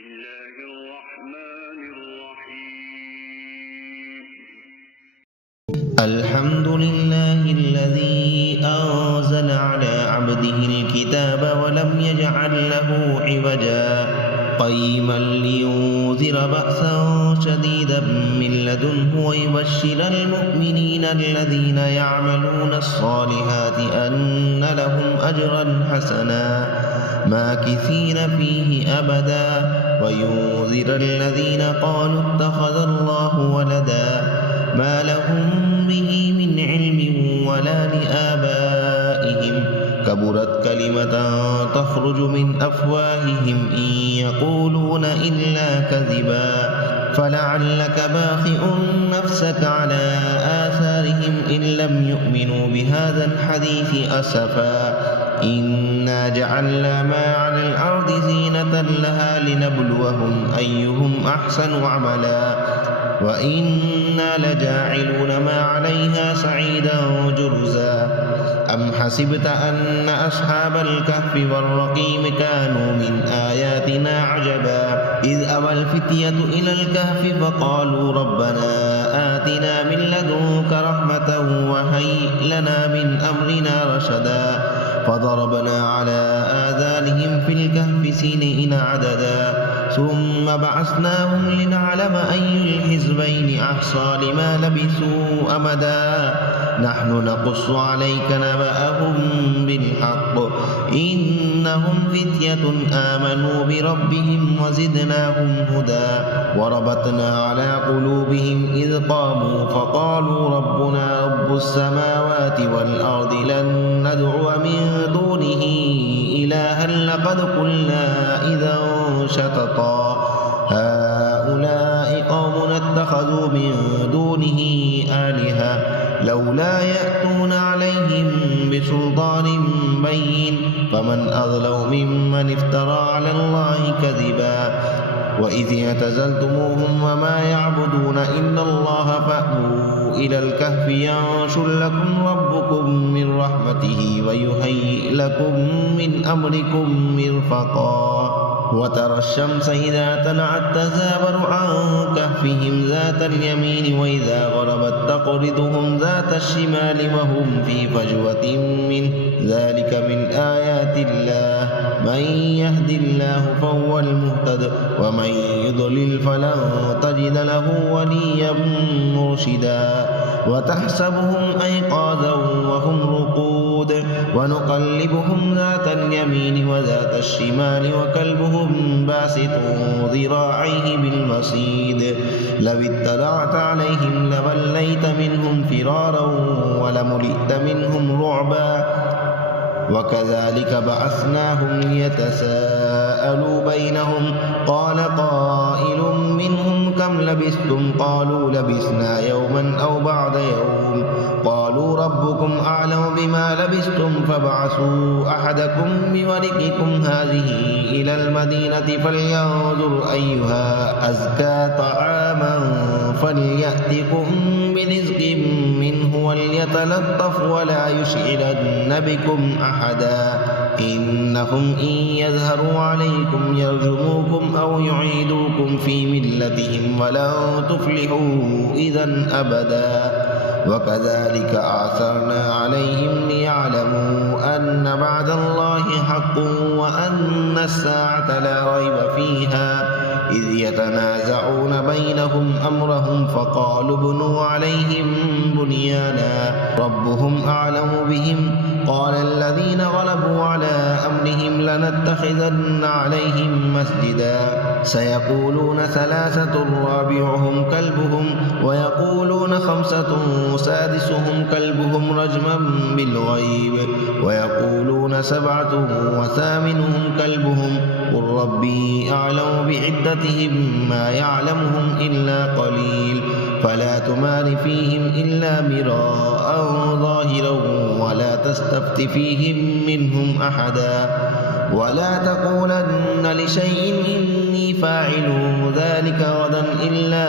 الله الرحمن الرحيم. الحمد لله الذي أنزل على عبده الكتاب ولم يجعل له عوجا قيما لينذر بأسا شديدا من لدنه ويبشر المؤمنين الذين يعملون الصالحات أن لهم أجرا حسنا ماكثين فيه أبدا وينذر الذين قالوا اتخذ الله ولدا ما لهم به من علم ولا لآبائهم كبرت كلمة تخرج من أفواههم إن يقولون إلا كذبا فلعلك باخئ نفسك على آثارهم إن لم يؤمنوا بهذا الحديث أسفا إنا جعلنا ما على الأرض زينة لها لنبلوهم أيهم أحسن عملا وإنا لجاعلون ما عليها سعيدا جرزا أم حسبت أن أصحاب الكهف والرقيم كانوا من آياتنا عجبا إذ أوى الفتية إلى الكهف فقالوا ربنا آتنا من لدنك رحمة وهيئ لنا من أمرنا رشدا فضربنا على آذانهم في الكهف سنين عددا ثم بعثناهم لنعلم أي الحزبين أحصى لما لبثوا أمدا نحن نقص عليك نبأهم بالحق إنهم فتية آمنوا بربهم وزدناهم هدى وربطنا على قلوبهم إذ قاموا فقالوا ربنا رب السماوات والأرض لن ندعو من دونه إلها لقد قلنا إذا شططا هؤلاء قوم اتخذوا من دونه آلهة لولا يأتون عليهم بسلطان بين فمن أظلم ممن افترى على الله كذبا وإذ اعتزلتموهم وما يعبدون إلا الله فأووا إلى الكهف ينشر لكم ربكم من رحمته ويهيئ لكم من أمركم مرفقا وترى الشمس إذا طلعت تزاور عن كهفهم ذات اليمين وإذا غربت تقرضهم ذات الشمال وهم في فجوة منه ذلك من آيات الله من يهد الله فهو المهتد ومن يضلل فلن تجد له وليا مرشدا وتحسبهم أيقاظا وهم رقود ونقلبهم ذات اليمين وذات الشمال وكلبهم باسط ذراعيه بالوصيد لو اطلعت عليهم لوليت منهم فرارا ولملئت منهم رعبا وكذلك بعثناهم ليتساءلوا بينهم قال قائل منهم كم لبثتم قالوا لبثنا يوما أو بعض يوم قالوا ربكم أعلم بما لبثتم فابعثوا أحدكم بورقكم هذه إلى المدينة فلينظر أيها أزكى طعاما فليأتكم برزق منه وليتلطف ولا يشعرن بكم أحدا إنهم إن يظهروا عليكم يرجموكم أو يعيدوكم في ملتهم ولن تفلحوا إذا أبدا وكذلك أعثرنا عليهم ليعلموا أن بعد الله حق وأن الساعة لا ريب فيها إذ يتنازعون بينهم أمرهم فقالوا ابنوا عليهم بنيانا ربهم أعلم بهم قال الذين غلبوا على أمرهم لنتخذن عليهم مسجدا سيقولون ثلاثة رابعهم كلبهم ويقولون خمسة سادسهم كلبهم رجما بالغيب ويقولون سبعة وثامنهم كلبهم قل ربي أعلم بعدتهم ما يعلمهم إلا قليل فلا تمار فيهم إلا مراء ظاهرا ولا تستفت فيهم منهم أحدا ولا تقولن لشيء إني فاعل ذلك غدا إلا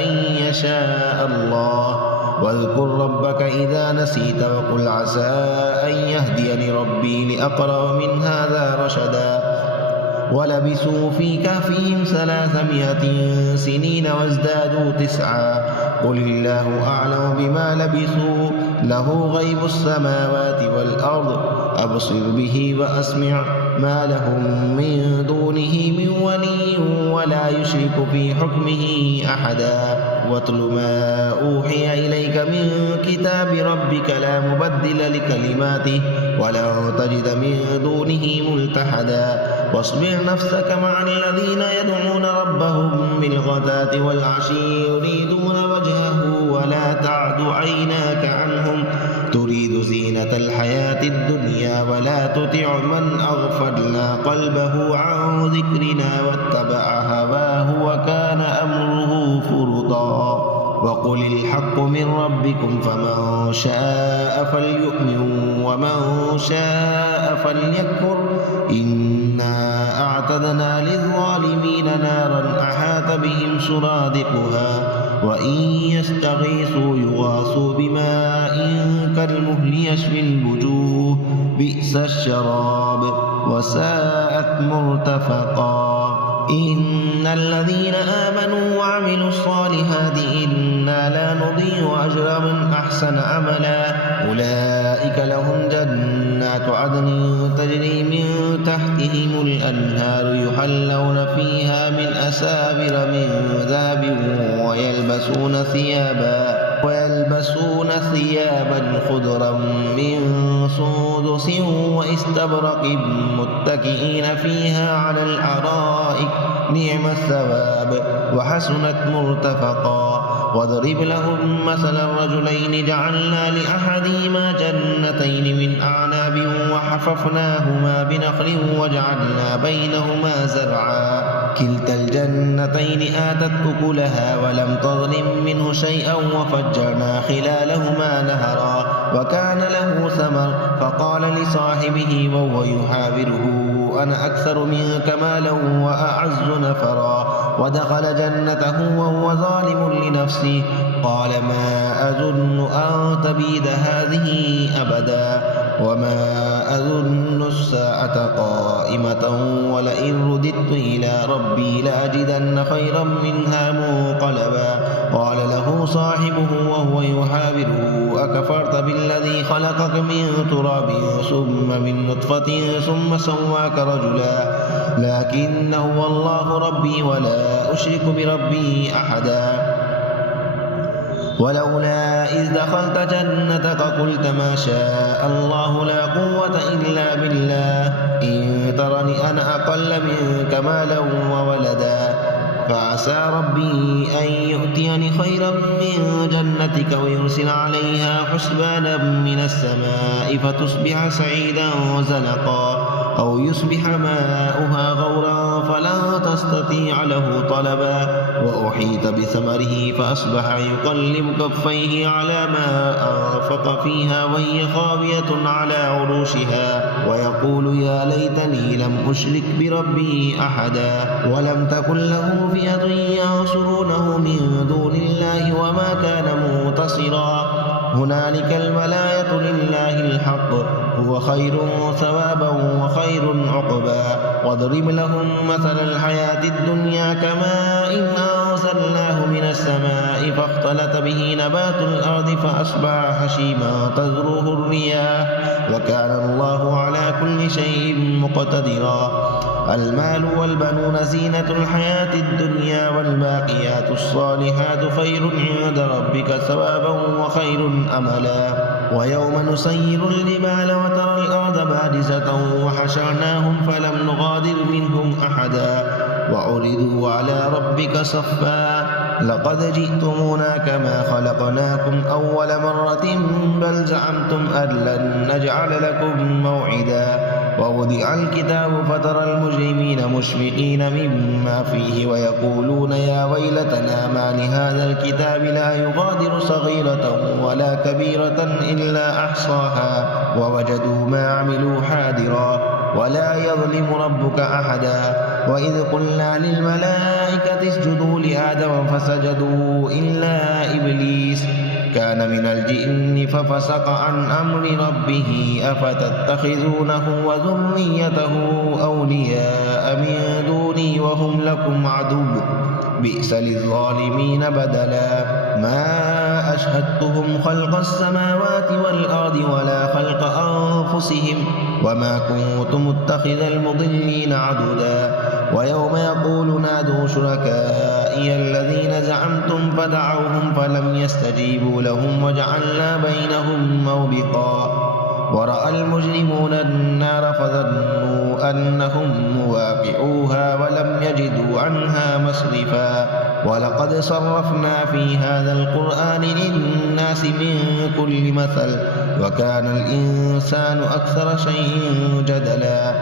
أن يشاء الله واذكر ربك إذا نسيت وقل عسى أن يهديني ربي لأقرب من هذا رشدا ولبثوا في كهفهم 300 سنين وازدادوا 9. قل الله أعلم بما لبثوا له غيب السماوات والأرض أبصر به وأسمع ما لهم من دونه من ولي ولا يشرك في حكمه أحدا. واتل ما أوحي إليك من كتاب ربك لا مبدل لكلماته ولن تجد من دونه ملتحدا. واصبر نفسك مع الذين يدعون ربهم بالغداة والعشي يريدون وجهه ولا تعد عيناك عنهم تريد زينة الحياة الدنيا ولا تطع من أغفلنا قلبه عن ذكرنا واتبع هواه وكان أمره فرطا. وقل الحق من ربكم فمن شاء فليؤمن ومن شاء فليكفر إنا أعتدنا للظالمين نارا أحاط بهم سرادقها وإن يستغيثوا يغاثوا بماء كالمهل يشوي الوجوه بئس الشراب وساءت مرتفقا. إن الذين آمنوا وعملوا الصالحات إنا لا نضيع أجر من أحسن عملا أولئك لهم جنات عدن تجري من تحتهم الأنهار يحلون فيها من أساور من ذهب ويلبسون ثيابا خضرا من سندس واستبرق متكئين فيها على الأرائك نعم الثواب وحسنت مرتفقا. واضرب لهم مثلا رجلين جعلنا لأحدهما جنتين من أعناب وحففناهما بنخل وجعلنا بينهما زرعا كلتا الجنتين آتت أكلها ولم تظلم منه شيئا وفجرنا خلالهما نهرا وكان له ثمر فقال لصاحبه وهو يحاوره أنا أكثر منك مالا وأعز نفرا ودخل جنته وهو ظالم لنفسه قال ما أظن أن تبيد هذه أبدا وما أظن الساعة قائمة ولئن رددت إلى ربي لأجدن خيرا منها منقلبا. قال له صاحبه وهو يحاوره أكفرت بالذي خلقك من تراب ثم من نطفة ثم سواك رجلا لكن هو الله ربي ولا أشرك بربي أحدا. ولولا إذ دخلت جنتك قلت ما شاء الله لا قوة إلا بالله إن ترني أنا أقل منك مالا وولدا فعسى ربي أن يؤتيني خيرا من جنتك ويرسل عليها حسبانا من السماء فتصبح سعيدا زلقا أو يصبح ماؤها غورا فلا تستطيع له طلبا وأحيط بثمره فأصبح يقلب كفيه على ما أنفق فيها وهي خاوية على عروشها ويقول يا ليتني لم أشرك بربي أحدا ولم تكن له فئة ينصرونه من دون الله وما كان منتصرا هنالك الولاية لله الحق هو خير ثوابا وخير عقبا. واضرب لهم مثل الحياة الدنيا كماء إن أنزلناه من السماء فاختلط به نبات الأرض فأصبح هشيما تذروه الرياح وكان الله على كل شيء مقتدرا. المال والبنون زينة الحياة الدنيا والباقيات الصالحات خير عند ربك ثوابا وخير أملا. ويوم نسير الجبال وترى الأرض بارزة وحشرناهم فلم نغادر منهم أحدا وعرضوا على ربك صفا لقد جئتمونا كما خلقناكم أول مرة بل زعمتم أن لن نجعل لكم موعدا. ووضع الكتاب فترى المجرمين مشفقين مما فيه ويقولون يا ويلتنا ما لهذا الكتاب لا يغادر صغيرة ولا كبيرة إلا أحصاها ووجدوا ما عملوا حاضرا ولا يظلم ربك أحدا. وإذ قلنا للملائكة اسجدوا لآدم فسجدوا إلا إبليس كان من الجن ففسق عن أمر ربه أفتتخذونه وذريته أولياء شاء من دوني وهم لكم عدو بئس للظالمين بدلا ما أشهدتهم خلق السماوات والأرض ولا خلق أنفسهم وما كنت متخذ المضلين عضدا ويوم يقول نادوا شركائي الذين زعمتم فدعوهم فلم يستجيبوا لهم وجعلنا بينهم موبقا ورأى المجرمون النار فظنوا أنهم مواقعوها ولم يجدوا عنها مصرفا ولقد صرفنا في هذا القرآن للناس من كل مثل وكان الإنسان أكثر شيء جدلا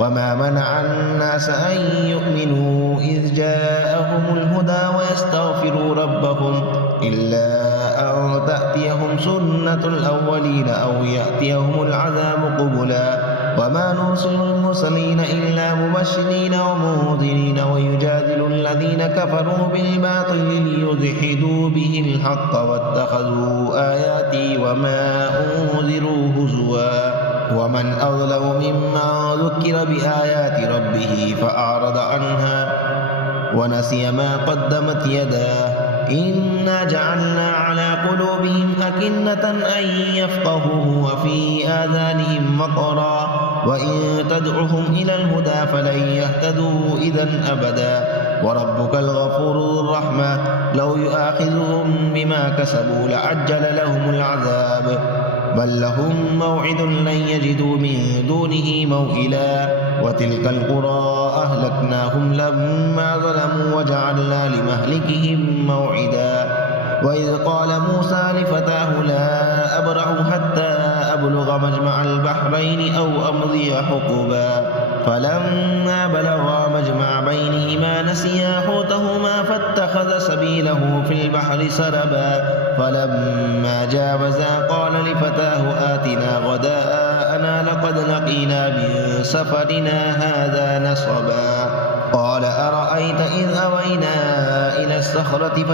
وما منع الناس أن يؤمنوا إذ جاءهم الهدى ويستغفروا ربهم إلا أن تأتيهم سنة الأولين أو يأتيهم العذاب قبلا وما نرسل المرسلين إلا مبشرين ومنذرين ويجادل الذين كفروا بالباطل ليدحضوا به الحق واتخذوا آياتي وما أنذروا هزوا ومن أظلم ممن ذكر بآيات ربه فأعرض عنها ونسي ما قدمت يداه إنا جعلنا على قلوبهم أكنة أن يفقهوه وفي آذانهم وقرا وإن تدعهم إلى الهدى فلن يهتدوا إذا أبدا وربك الغفور ذو الرحمة لو يؤاخذهم بما كسبوا لعجل لهم العذاب بل لهم موعد لن يجدوا من دونه موئلا وتلك القرى أهلكناهم لما ظلموا وجعلنا لمهلكهم موعدا وإذ قال موسى لفتاه لا أبرح حتى أبلغ مجمع البحرين أو أمضي حقبا فلما بلغا مجمع بينهما نسيا حوتهما فاتخذ سبيله في البحر سربا فلما جاوزا قال لفتاه آتنا غداءنا لقد لقينا من سفرنا هذا نصبا قال أرأيت إذ أوينا إلى الصخرة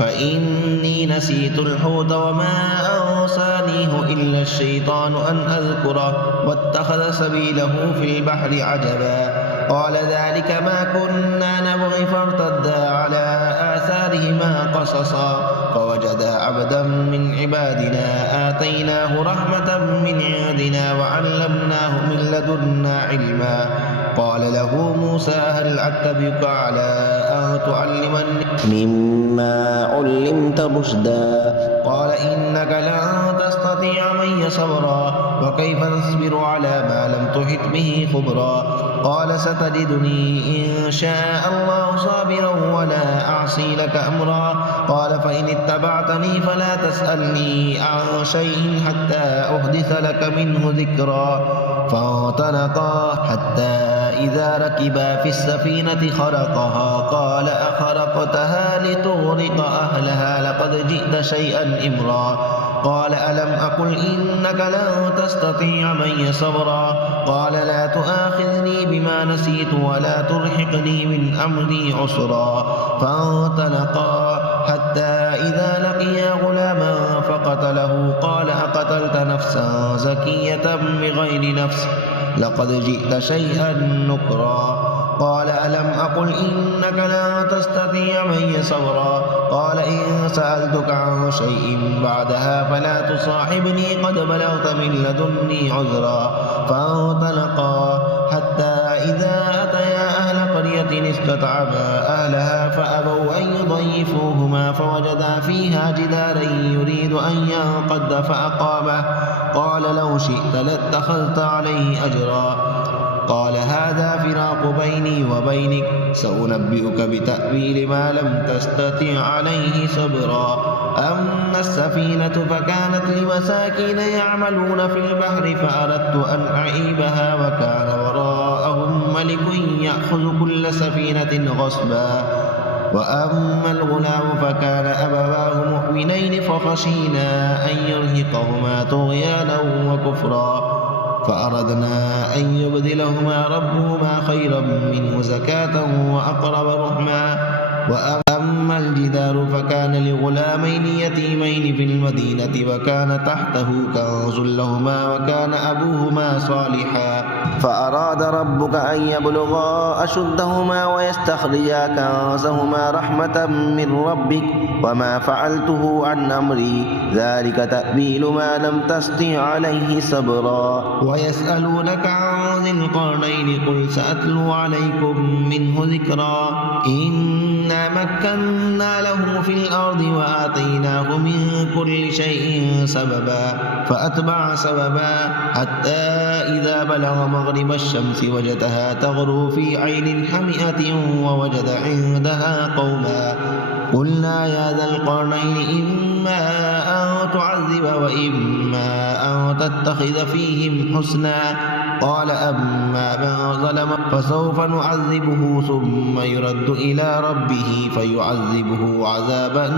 فإني نسيت الحوت وما أنسانيه إلا الشيطان أن أذكره واتخذ سبيله في البحر عجبا قال ذلك ما كنا نبغي فارتدا على آثارهما قصصا فوجدا عبدا من عبادنا آتيناه رحمة من عندنا وعلمناه من لدنا علما قال له موسى هل أتبعك على أن تعلمني مما علمت رشدا قال إنك لن تستطيع معي صبرا وكيف تصبر على ما لم تحط به خبرا قال ستجدني إن شاء الله صابرا ولا أعصي لك أمرا قال فإن اتبعتني فلا تسألني عن شيء حتى أحدث لك منه ذكرا فانطلقا حتى إذا ركبا في السفينة خرقها قال أخرقتها لتغرق أهلها لقد جئت شيئا إمرا قال ألم أقل إنك لن تستطيع معي صبرا قال لا تؤاخذني بما نسيت ولا ترهقني من أمري عسرا فانطلقا حتى إذا لقيا غلاما فقتله قال أقتلت نفسا زكية بغير نفس لقد جئت شيئا نكرا قال ألم أقل إنك لا تستطيع معي صبرا قال إن سألتك عن شيء بعدها فلا تصاحبني قد بلغت من لدني عذرا فانطلقا حتى إذا أتيا أهل قرية استطعما أهلها فأبوا أن يضيفوهما فوجدا فيها جدارا يريد أن ينقض فأقامه قال لو شئت لاتخذت عليه أجرا قال هذا فراق بيني وبينك سأنبئك بتأويل ما لم تستطع عليه صبرا أما السفينة فكانت لمساكين يعملون في البحر فأردت أن أعيبها وكان وراءهم ملك يأخذ كل سفينة غصبا وأما الغلام فكان أبواه مؤمنين فخشينا أن يرهقهما طغيانا وكفرا فأردنا أن يبدلهما ربهما خيرا منه زكاة وأقرب رحما فأما الجدار فكان لغلامين يتيمين في المدينة وكان تحته كنز لهما وكان أبوهما صالحا فأراد ربك أن يبلغا أشدهما ويستخرجا كنزهما رحمة من ربك وما فعلته عن أمري ذلك تأويل ما لم تستطع عليه صبرا ويسألونك عن ذي القرنين قل سأتلو عليكم منه ذكرا إنا مكنا له في الأرض وآتيناه من كل شيء سببا فأتبع سببا حتى إذا بلغ مغرب الشمس وجدها تغرو في عين حمئة ووجد عندها قوما قلنا يا ذا القرنين إما أن تعذب وإما أن تتخذ فيهم حسنا قال أما من ظلم فسوف نعذبه ثم يرد إلى ربه فيعذبه عذابا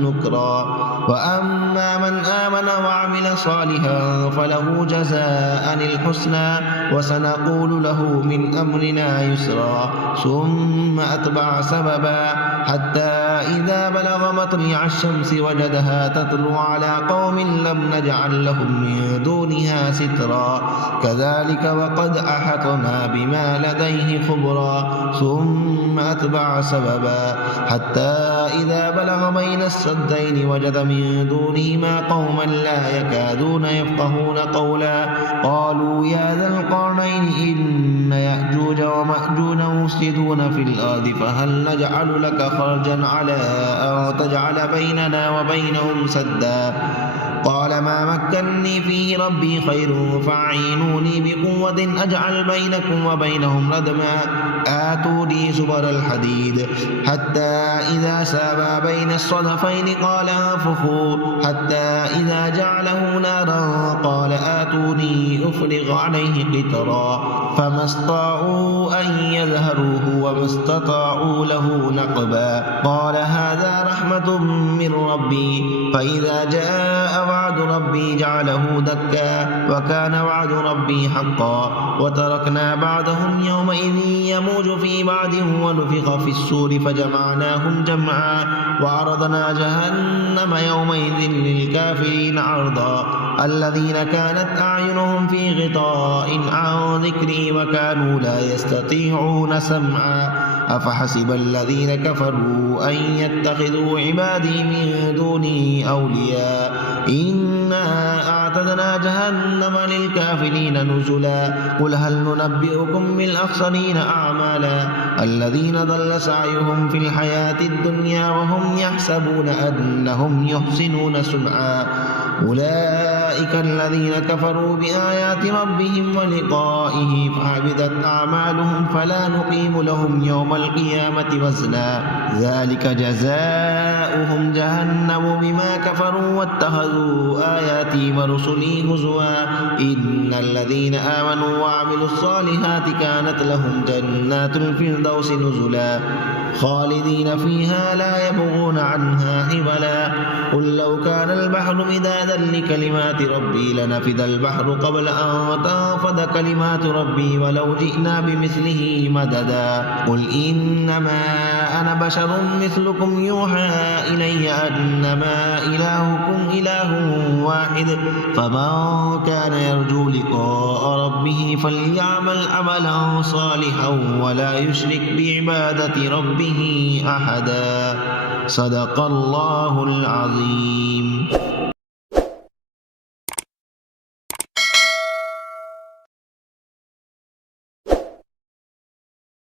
نكرا وأما من آمن وعمل صالحا فله جزاء الحسنى وسنقول له من أمرنا يسرا ثم أتبع سببا حتى إذا بلغ مطلع الشمس وجدها تطلع على قوم لم نجعل لهم من دونها سترا كذلك وقد أحطنا بما لديه خبرا ثم أتبع سببا حتى إذا بلغ بين السدين وجد من دونهما قوما لا يكادون يفقهون قولا قالوا يا ذا القرنين إن يأجوج ومأجوج مفسدون في الأرض فهل نجعل لك خرجا على أن تجعل بيننا وبينهم سدا قال ما مكنني فيه ربي خير فاعينوني بقوة أجعل بينكم وبينهم ردما آتوني زبر الحديد حتى إذا سابا بين الصدفين قال انفخوا حتى إذا جعله نارا قال آتوني أفرغ عليه قطرا فما استطاعوا أن يظهروه وما استطاعوا له نقبا قال هذا رحمة من ربي فإذا جاء وعد ربي جعله دكا وكان وعد ربي حقا وتركنا بعدهم يومئذ يموج في بعد ونفخ في السور فجمعناهم جمعا وعرضنا جهنم يومئذ للكافرين عرضا الذين كانت أعينهم في غطاء عن ذكري وكانوا لا يستطيعون سمعا أفحسب الذين كفروا أن يتخذوا عبادي من دوني أولياء إنا أعتدنا جهنم للكافرين نزلا قل هل ننبئكم بالأخسرين أعمالا الذين ضل سعيهم في الحياة الدنيا وهم يحسبون أنهم يحسنون صنعا أولئك الذين كفروا بآيات ربهم ولقائه فحبطت أعمالهم فلا نقيم لهم يوم القيامة وزنا ذلك جزاؤهم جهنم بما كفروا واتخذوا آياتي ورسلي هزوا إن الذين آمنوا وعملوا الصالحات كانت لهم جنات الفردوس نزلا خالدين فيها لا يبغون عنها حولا قل لو كان البحر مدادا لكلمات ربي لنفد البحر قبل أن تنفد كلمات ربي ولو جئنا بمثله مددا قل إنما أنا بشر مثلكم يوحى إلي أنما إلهكم إله واحد فمن كان يرجو لقاء ربه فليعمل عملا صالحا ولا يشرك بعبادة ربه أحدا صدق الله العظيم.